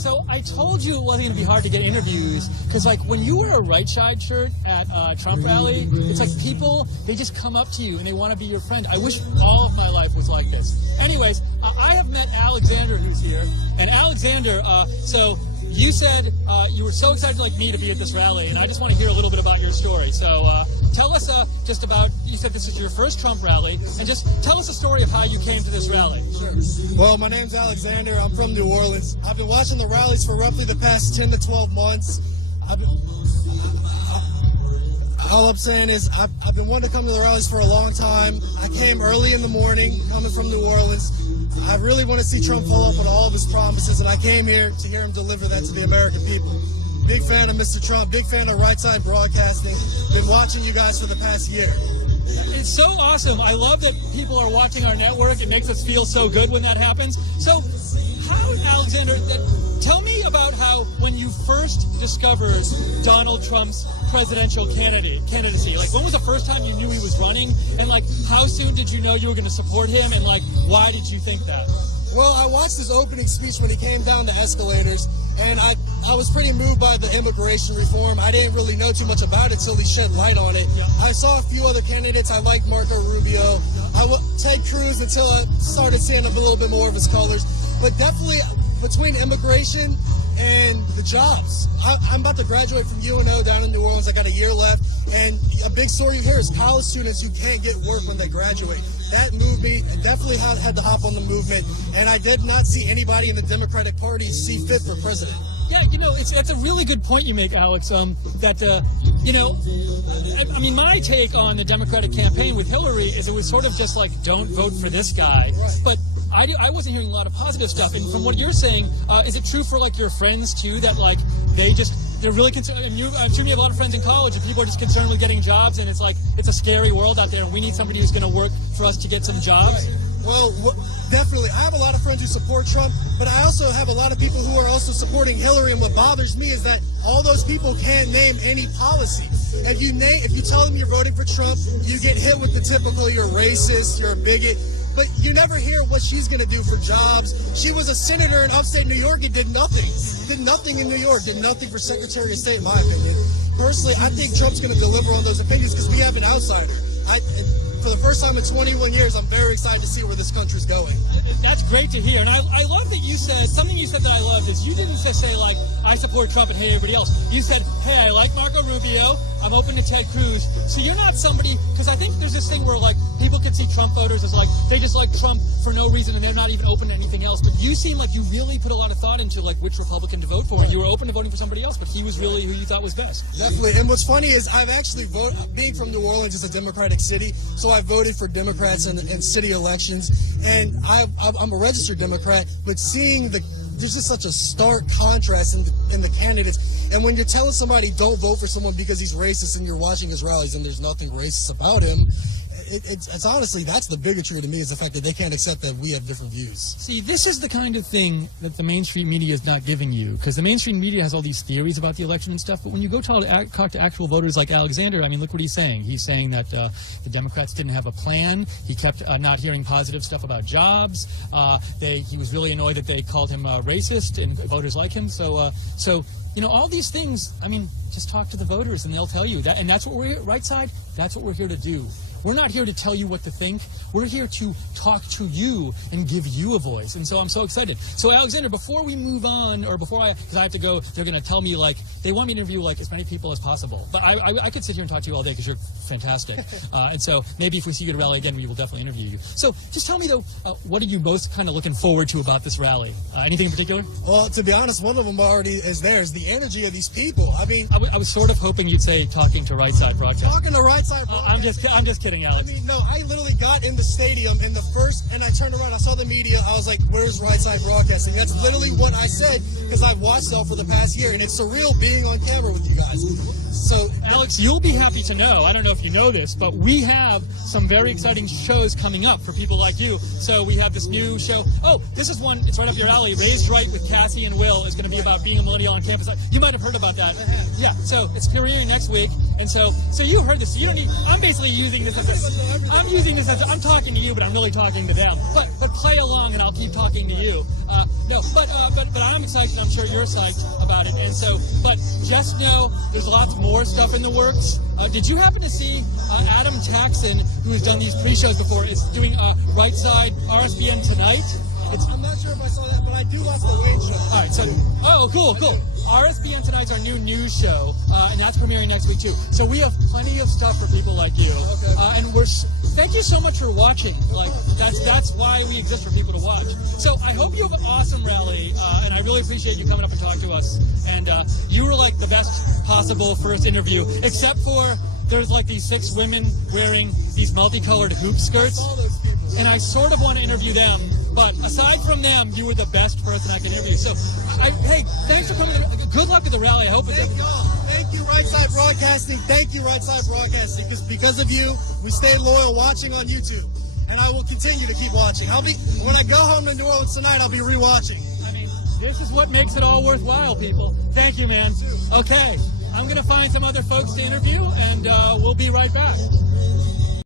So I told you it wasn't going to be hard to get interviews because, like, when you wear a right side shirt at a Trump rally, it's like people, they just come up to you and they want to be your friend. I wish all of my life was like this. Anyways, I have met Alexander, who's here. And Alexander, so you said you were so excited like me to be at this rally, and I just want to hear a little bit about your story. So tell us just about, you said this is your first Trump rally, and just tell us a story of how you came to this rally. Sure. Well, my name's Alexander. I'm from New Orleans. I've been watching the rallies for roughly the past 10 to 12 months. All I'm saying is I've been wanting to come to the rallies for a long time. I came early in the morning, coming from New Orleans. I really want to see Trump follow up on all of his promises, and I came here to hear him deliver that to the American people. Big fan of Mr. Trump, big fan of Right Side Broadcasting. Been watching you guys for the past year. It's so awesome. I love that people are watching our network. It makes us feel so good when that happens. So, how, Alexander, tell me about how when you first discovered Donald Trump's presidential candidacy, like when was the first time you knew he was running, and like how soon did you know you were going to support him, and like why did you think that? Well, I watched his opening speech when he came down the escalators, and I was pretty moved by the immigration reform. I didn't really know too much about it till he shed light on it. Yeah. I saw a few other candidates. I liked Marco Rubio. Ted Cruz until I started seeing a little bit more of his colors. But definitely between immigration and the jobs. I'm about to graduate from UNO down in New Orleans. I got a year left. And a big story you hear is college students who can't get work when they graduate. That moved me. I definitely had to hop on the movement. And I did not see anybody in the Democratic Party see fit for president. Yeah, you know, that's a really good point you make, Alex. You know, I mean, my take on the Democratic campaign with Hillary is it was sort of just like, don't vote for this guy. Right. But I wasn't hearing a lot of positive stuff. And from what you're saying, is it true for like your friends too that like they're really concerned? And I'm sure you have a lot of friends in college, and people are just concerned with getting jobs, and it's like it's a scary world out there, and we need somebody who's going to work for us to get some jobs. Right. Well, definitely. I have a lot of friends who support Trump, but I also have a lot of people who are also supporting Hillary. And what bothers me is that all those people can't name any policy. If you tell them you're voting for Trump, you get hit with the typical "you're racist, you're a bigot." But you never hear what she's going to do for jobs. She was a senator in upstate New York and did nothing. Did nothing in New York. Did nothing for Secretary of State, in my opinion. Personally, I think Trump's going to deliver on those opinions because we have an outsider. For the first time in 21 years, I'm very excited to see where this country's going. That's great to hear. And I love that you said, something you said that I loved is you didn't just say, like, I support Trump and hate everybody else. You said, hey, I like Marco Rubio. I'm open to Ted Cruz. So you're not somebody, because I think there's this thing where, like, people can see Trump voters as, like, they just like Trump for no reason and they're not even open to anything else. But you seem like you really put a lot of thought into, like, which Republican to vote for. And you were open to voting for somebody else, but he was really who you thought was best. Definitely. And what's funny is I've actually voted, being from New Orleans is a Democratic city, so I voted for Democrats in city elections. And I'm a registered Democrat, but seeing there's just such a stark contrast in the candidates. And when you're telling somebody don't vote for someone because he's racist and you're watching his rallies and there's nothing racist about him, it's honestly, that's the bigotry to me, is the fact that they can't accept that we have different views. See, this is the kind of thing that the mainstream media is not giving you, because the mainstream media has all these theories about the election and stuff, but when you go talk to actual voters like Alexander, I mean, look what he's saying. He's saying that the Democrats didn't have a plan. He kept not hearing positive stuff about jobs. He was really annoyed that they called him racist, and voters like him. So you know, all these things, I mean, just talk to the voters and they'll tell you that. And that's what we're here, Right Side, that's what we're here to do. We're not here to tell you what to think. We're here to talk to you and give you a voice. And so I'm so excited. So, Alexander, before we move on, or because I have to go, they're going to tell me, like, they want me to interview, like, as many people as possible. But I could sit here and talk to you all day because you're fantastic. And so maybe if we see you at a rally again, we will definitely interview you. So just tell me, though, what are you most kind of looking forward to about this rally? Anything in particular? Well, to be honest, one of them already is there, is the energy of these people. I mean, I was sort of hoping you'd say talking to Right Side Broadcast. Talking to Right Side Broadcast. I'm just kidding, Alex. I mean, no, I literally got in the stadium and I turned around, I saw the media, I was like, where's Right Side Broadcasting? That's literally what I said, because I've watched it for the past year, and it's surreal being on camera with you guys. So, Alex, you'll be happy to know, I don't know if you know this, but we have some very exciting shows coming up for people like you. So we have this new show. Oh, this is one, it's right up your alley. Raised Right with Cassie and Will is going to be about being a millennial on campus. You might have heard about that. Yeah, so it's premiering next week. And so you heard this. So you don't need, I'm basically using this as I'm talking to you, but I'm really talking to them. But play along and I'll keep talking to you. But I'm psyched, and I'm sure you're psyched about it. And so, but just know there's lots more stuff in the works. Did you happen to see Adam Taxon, who has done these pre-shows before, is doing Right Side RSBN tonight? I'm not sure if I saw that, but I do watch the Wayne Show. All right, so cool. RSBN tonight's our new news show, and that's premiering next week too. So we have plenty of stuff for people like you, and thank you so much for watching. Like that's why we exist, for people to watch. So I hope you have an awesome rally, and I really appreciate you coming up and talking to us. And you were like the best possible first interview, except for there's like these 6 women wearing these multicolored hoop skirts, All those people. and I sort of want to interview them. But aside from them, you were the best person I can interview. So, hey, thanks for coming. Good luck at the rally. I hope it's. Thank y'all. Thank you, Right Side Broadcasting. Thank you, Right Side Broadcasting. Because of you, we stayed loyal watching on YouTube. And I will continue to keep watching. When I go home to New Orleans tonight, I'll be rewatching. I mean, this is what makes it all worthwhile, people. Thank you, man. Okay, I'm going to find some other folks to interview, and we'll be right back.